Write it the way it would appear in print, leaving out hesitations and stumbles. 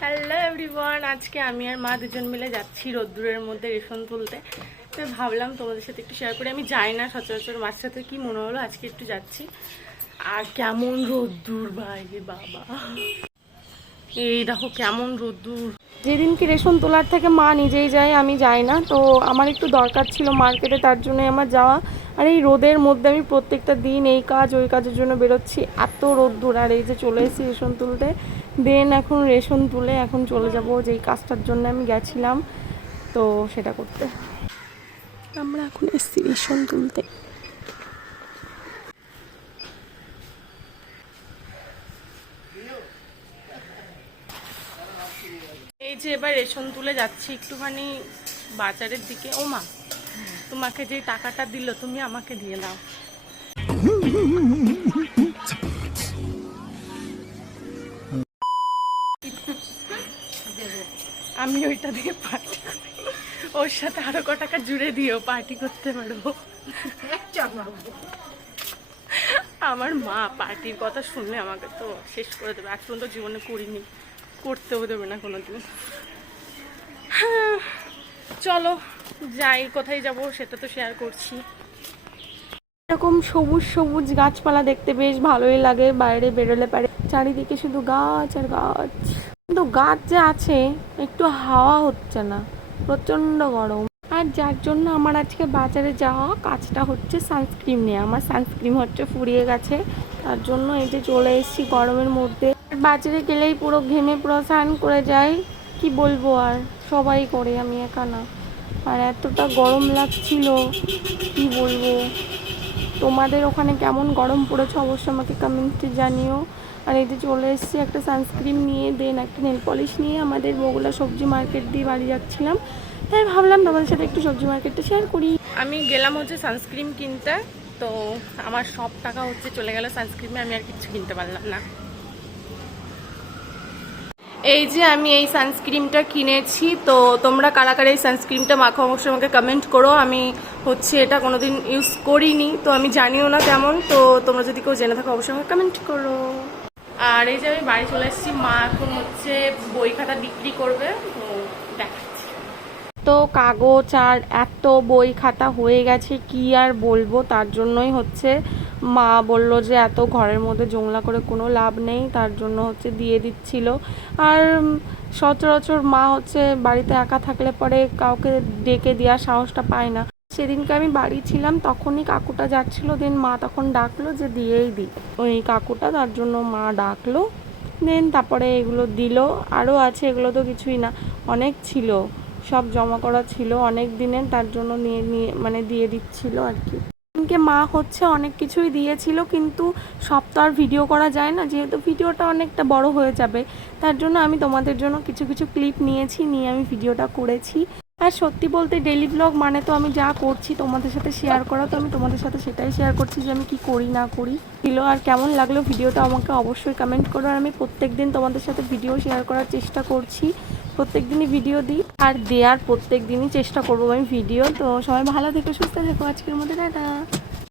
Hello everyone, আজকে আমি আর মা দুজন মিলে যাচ্ছি রোদ্দুরের মধ্যে রেশন তুলতে। তো ভাবলাম তোমাদের সাথে একটু শেয়ার করি। আমি যাই না সচরাচর, মার সাথে কি মনে হলো আজকে একটু যাচ্ছি। আর কেমন রোদ্দুর ভাই বাবা, এই দেখো কেমন রোদ্দুর। যেদিনকে রেশন তোলার থেকে মা নিজেই যায়, আমি যাই না। তো আমার একটু দরকার ছিল মার্কেটে, তার জন্য আমার যাওয়া। আর এই রোদের মধ্যে আমি প্রত্যেকটা দিন এই কাজ ওই কাজের জন্য বেরোচ্ছি, এত রোদ্দুর। আর এই যে চলে এসেছি রেশন তুলতে, দেন এখন রেশন তুলে এখন চলে যাব যেই কাজটার জন্য আমি গেছিলাম, তো সেটা করতে। আমরা এখন এসেছি রেশন তুলতে। এই যে এবার রেশন তুলে যাচ্ছি একটুখানি বাজারের দিকে। ও মা, তোমাকে যে টাকাটা দিল তুমি আমাকে দিয়ে দাও। আমি ওইটা দিয়ে পার্টি করি, ওর সাথে আরো ক টাকা জুড়ে দিও, পার্টি করতে পারবো। আমার মা পার্টির কথা শুনলে আমাকে তো শেষ করে দেবে। আজ পর্যন্ত জীবনে করিনি, করতেও দেবে না কোনোদিন। চলো যাই, কোথায় যাব সেটা তো শেয়ার করছি। এরকম সবুজ সবুজ গাছপালা দেখতে বেশ ভালোই লাগে, বাইরে বেরোলে পারে চারিদিকে শুধু গাছ আর গাছ। কিন্তু গাছ যে আছে, একটু হাওয়া হচ্ছে না, প্রচন্ড গরম। আর যার জন্য আমার আজকে বাজারে যাওয়া কাজটা হচ্ছে সানস্ক্রিন নিয়ে। আমার সানস্ক্রিন হচ্ছে ফুরিয়ে গেছে, তার জন্য এই যে চলে এসেছি গরমের মধ্যে। বাজারে গেলেই পুরো ঘেমে পুরো স্নান করে যাই, কি বলবো আর, সবাই করে, আমি একা না। আর এতটা গরম লাগছিল কি বলবো। তোমাদের ওখানে কেমন গরম পড়েছে অবশ্যই আমাকে কমেন্টে জানিও। আর এই যে চলে এসেছি একটা সানস্ক্রিন নিয়ে, দেন একটা নেল পলিশ নিয়ে আমাদের বগুলা সবজি মার্কেট দিয়ে বাড়ি যাচ্ছিলাম। তাই ভাবলাম তোমাদের সাথে একটু সবজি মার্কেটটা শেয়ার করি। আমি গেলাম হচ্ছে সানস্ক্রিন কিনতে, তো আমার সব টাকা হচ্ছে চলে গেল সানস্ক্রিনে, আমি আর কিছু কিনতে পারলাম না। এই যে আমি এই সানস্ক্রিনটা কিনেছি, তো তোমরা কারা কারা এই সানস্ক্রিনটা মাখো অবশ্যই আমাকে কমেন্ট করো। আমি হচ্ছে এটা কোনোদিন ইউজ করিনি, তো আমি জানিও না কেমন। তো তোমরা যদি কেউ জেনে থাকো অবশ্যই আমাকে কমেন্ট করো। আর এই যে আমি বাড়ি চলে এসেছি, মা এখন হচ্ছে বই খাতা বিক্রি করবে, তো দেখাচ্ছি। তো কাগজ আর এত বই খাতা হয়ে গেছে কি আর বলবো, তার জন্যই হচ্ছে মা বলল যে এত ঘরের মধ্যে জংলা করে কোনো লাভ নেই, তার জন্য হচ্ছে দিয়ে দিচ্ছিল। আর সচরাচর মা হচ্ছে বাড়িতে একা থাকলে পরে কাউকে ডেকে দেওয়ার সাহসটা পায় না। সেদিনকে আমি বাড়ি ছিলাম, তখনই কাকুটা যাচ্ছিল, দেন মা তখন ডাকলো যে দিয়েই দিই ওই কাকুটা, তার জন্য মা ডাকলো, দেন তারপরে এগুলো দিল। আরও আছে, এগুলো তো কিছুই না, অনেক ছিল, সব জমা করা ছিল অনেক দিনের, তার জন্য নিয়ে নিয়ে মানে দিয়ে দিচ্ছিল আর কি। মা হচ্ছে অনেক কিছুই দিয়েছিল, কিন্তু সব তো আর ভিডিও করা যায় না, যেহেতু ভিডিওটা অনেকটা বড় হয়ে যাবে, তার জন্য আমি তোমাদের জন্য কিছু কিছু ক্লিপ নিয়েছি, নিয়ে আমি ভিডিওটা করেছি। আর সত্যি বলতে ডেইলি ব্লগ মানে তো আমি যা করছি তোমাদের সাথে শেয়ার করা, তো আমি তোমাদের সাথে সেটাই শেয়ার করছি যে আমি কি করি না করি ছিল। আর কেমন লাগলো ভিডিওটা আমাকে অবশ্যই কমেন্ট করো। আর আমি প্রত্যেক দিন তোমাদের সাথে ভিডিও শেয়ার করার চেষ্টা করছি, প্রত্যেক দিনই ভিডিও দিই আর দেওয়ার প্রত্যেক দিনই চেষ্টা করবো আমি ভিডিও। তো সবাই ভালো থেকো, সুস্থ থেকো, আজকের মধ্যে টাটা।